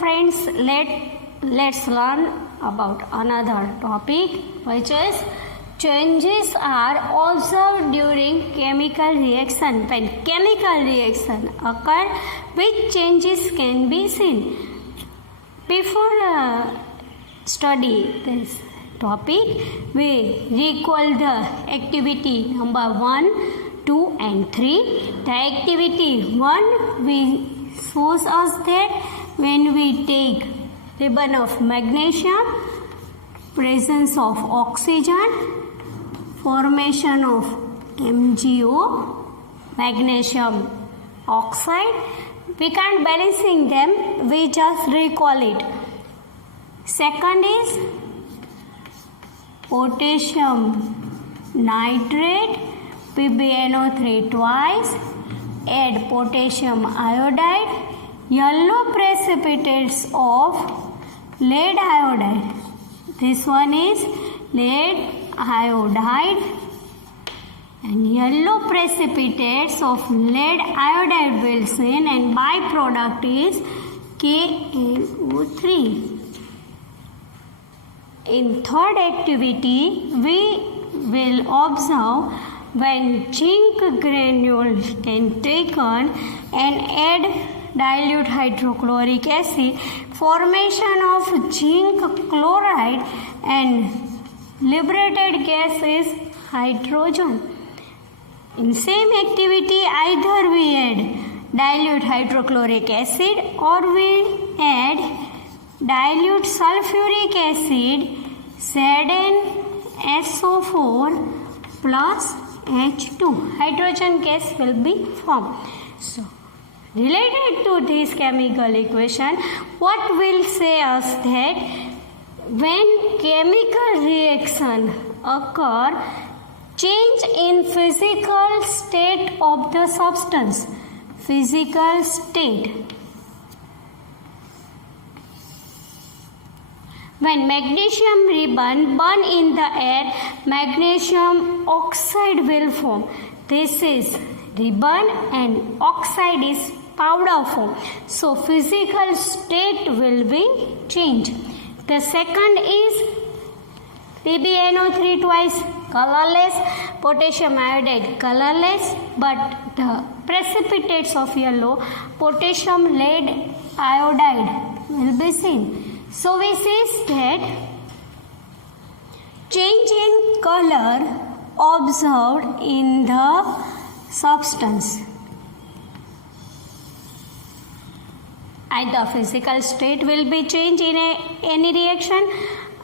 friends, let's learn about another topic, which is changes are observed during chemical reaction. When chemical reaction occur, which changes can be seen? Before study this topic, we recall the activity number 1, 2 and 3. The activity 1 shows us that when we take ribbon of magnesium, presence of oxygen, formation of MgO, magnesium oxide, we can't balancing them, we just recall it. Second is potassium nitrate, PbNO3 twice, add potassium iodide, yellow precipitates of lead iodide. This one is lead iodide, and yellow precipitates of lead iodide will seen, and byproduct is KNO3. In third activity, we will observe when zinc granule can taken and add dilute hydrochloric acid, formation of zinc chloride and liberated gas is hydrogen. In same activity, either we add dilute hydrochloric acid or we add dilute sulfuric acid, ZnSO4 plus H2. Hydrogen gas will be formed. So, related to this chemical equation, what will say us that when chemical reaction occur, change in physical state of the substance. Physical state. When magnesium ribbon burn in the air, magnesium oxide will form. This is ribbon and oxide is powder form. So physical state will be changed. The second is PbNO3 twice colorless, potassium iodide colorless, but the precipitates of yellow, potassium lead iodide will be seen. So we say that change in color observed in the substance. Either physical state will be changed in any reaction,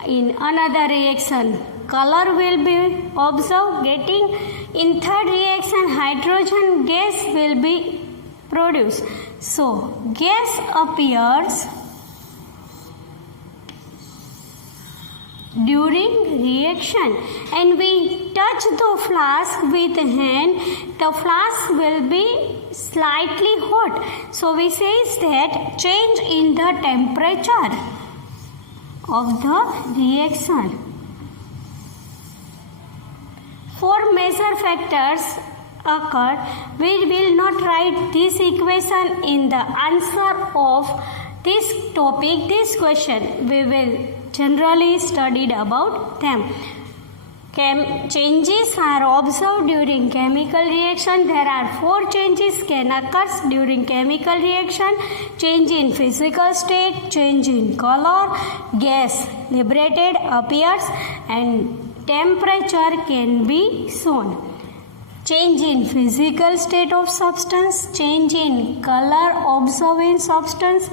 in another reaction color will be observed getting, in third reaction hydrogen gas will be produced. So gas appears during reaction, and we touch the flask with hand, the flask will be slightly hot. So we say that change in the temperature of the reaction. 4 major factors occur. We will not write this equation in the answer of this topic, this question. We will generally studied about them. Changes are observed during chemical reaction. There are 4 changes can occur during chemical reaction. Change in physical state, change in color, gas liberated appears, and temperature can be shown. Change in physical state of substance, change in color observed in substance,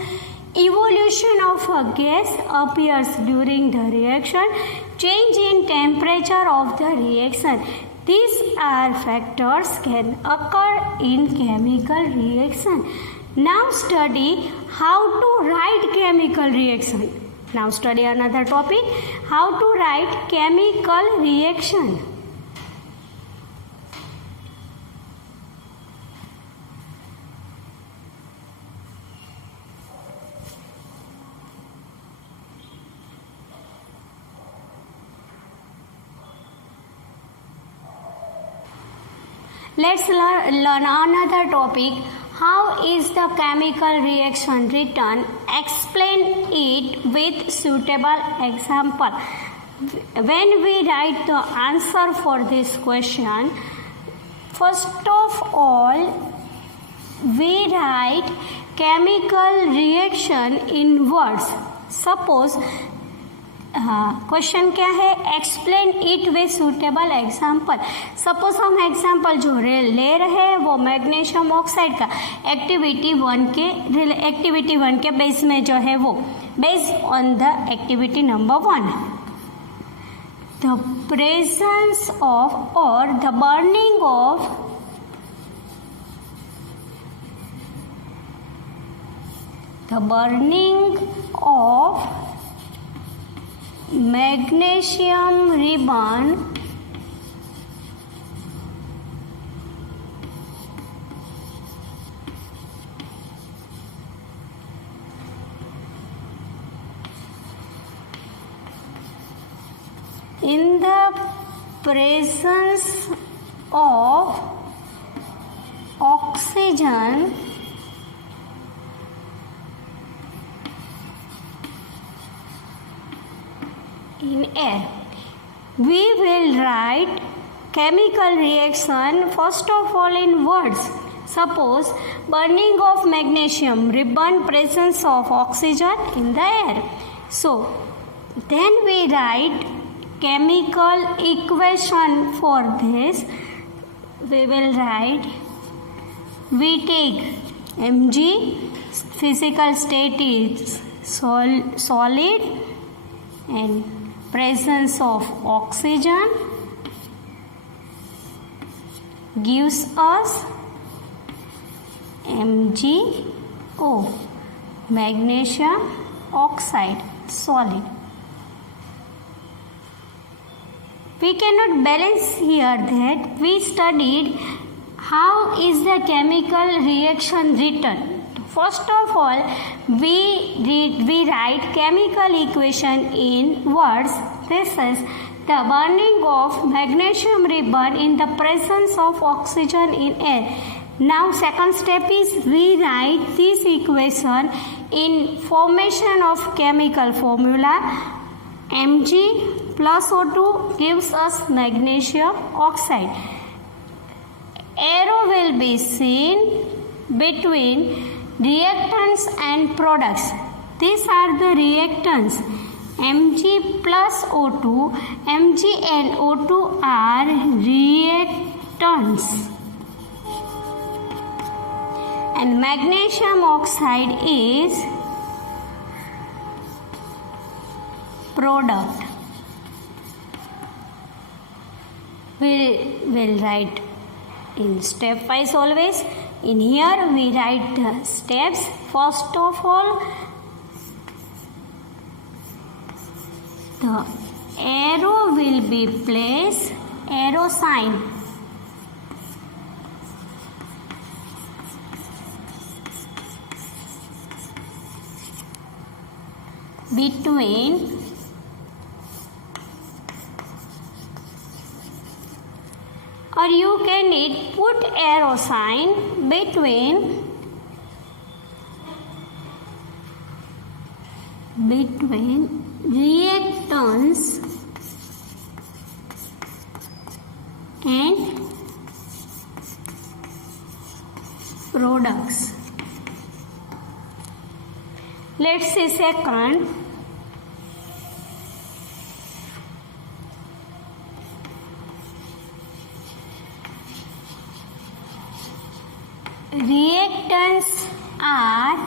evolution of a gas appears during the reaction, change in temperature of the reaction. These are factors can occur in chemical reaction. Now study how to write chemical reaction. Now study another topic, how to write chemical reaction. Let's learn another topic, How is the chemical reaction written? Explain it with suitable example. When we write the answer for this question, first of all, we write chemical reaction in words. Suppose question क्या है? Explain it with suitable example. Suppose हम example जो ले रहे हैं वो magnesium oxide का activity 1 के बेस में जो है वो based on the activity number 1, the presence of और the burning of magnesium ribbon in the presence of oxygen in air. We will write chemical reaction first of all in words. Suppose burning of magnesium ribbon, presence of oxygen in the air. So then we write chemical equation for this. We will write, we take Mg, physical state is solid, and presence of oxygen gives us MgO, magnesium oxide solid. We cannot balance here that we studied how is the chemical reaction written. First of all, we write chemical equation in words. This is the burning of magnesium ribbon in the presence of oxygen in air. Now second step is we write this equation in formation of chemical formula. Mg plus O2 gives us magnesium oxide. Arrow will be seen between reactants and products. These are the reactants. Mg plus O2, Mg and O2 are reactants, and magnesium oxide is product. We'll write in step wise always. In here we write the steps. First of all, the arrow will be placed, arrow sign, between or you can put arrow sign between reactants and products. Let's see second. Reactants are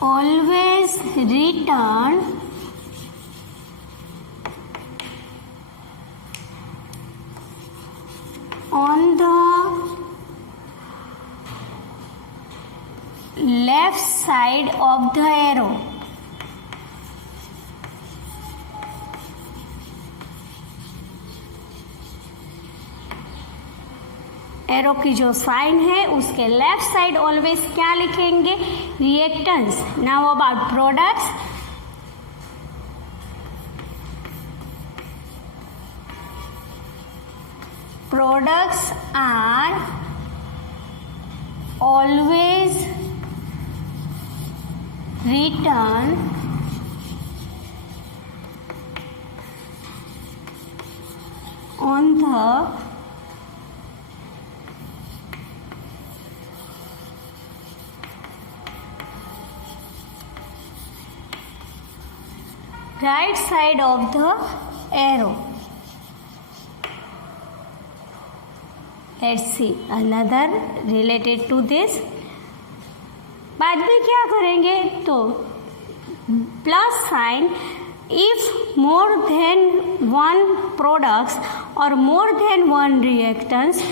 always written on the left side of the arrow. Arrow की जो sign है उसके left side always क्या लिखेंगे? Reactants. Now about products. products are always written on the right side of the arrow. Let's see another related to this. बाद में क्या करेंगे तो plus sign if more than one products or more than one reactants,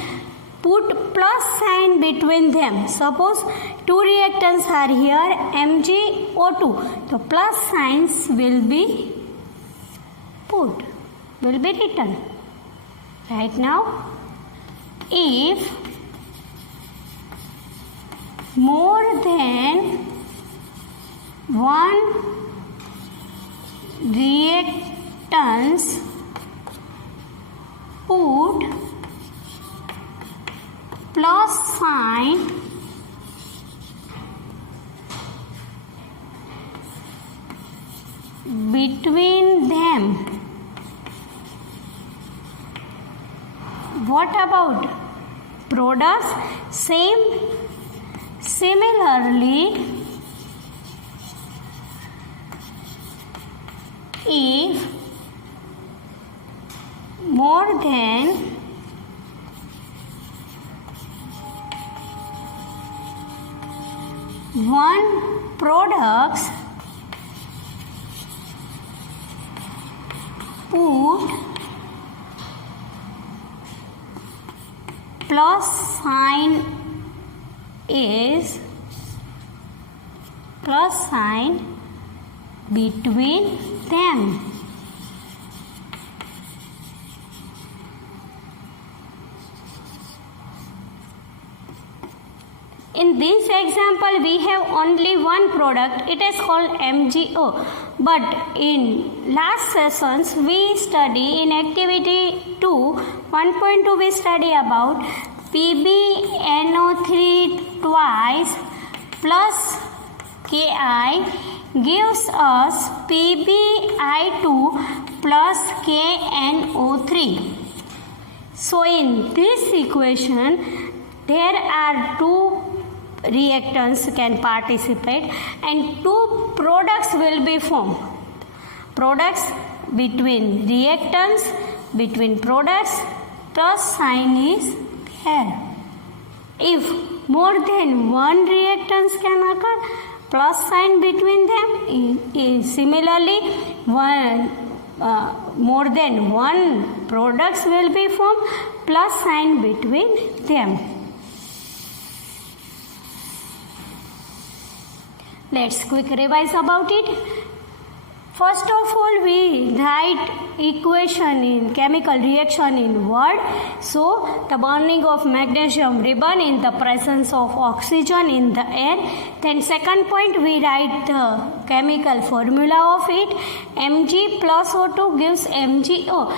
put plus sign between them. Suppose two reactants are here, MgO2, the plus signs will be written. Right now, if more than one reactants, put plus sign between them. What about products? Similarly, if more than one products, put plus sign between them. In this example, we have only one product. It is called MgO. But in last sessions, we study in activity 1.2, we study about PbNO3 twice plus Ki gives us PbI2 plus KNO3. So in this equation, there are two reactants can participate and two products will be formed. Products between reactants, between products, plus sign is there. If more than one reactants can occur, plus sign between them is similarly more than one products will be formed, plus sign between them. Let's quick revise about it. First of all, we write equation in chemical reaction in word. So, the burning of magnesium ribbon in the presence of oxygen in the air. Then second point, we write the chemical formula of it. Mg plus O2 gives MgO.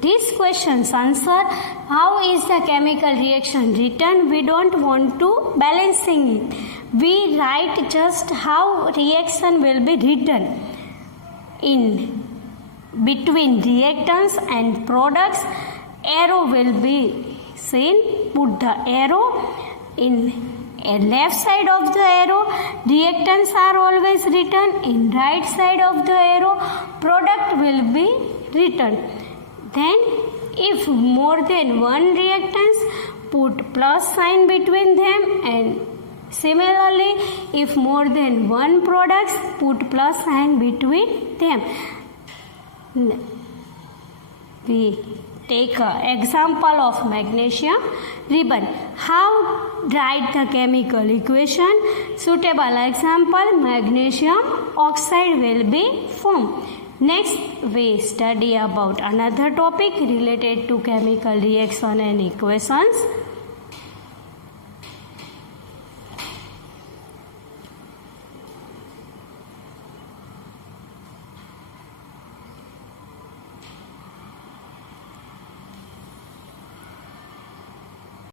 This question's answer, how is the chemical reaction written? We don't want to balancing it. We write just how reaction will be written. In between reactants and products, arrow will be seen. Put the arrow in a left side of the arrow. Reactants are always written. In right side of the arrow, product will be written. Then if more than one reactants, put plus sign between them, and similarly, if more than one products, put plus sign between them. We take an example of magnesium ribbon. How write the chemical equation? Suitable example, magnesium oxide will be formed. Next, we study about another topic related to chemical reaction and equations.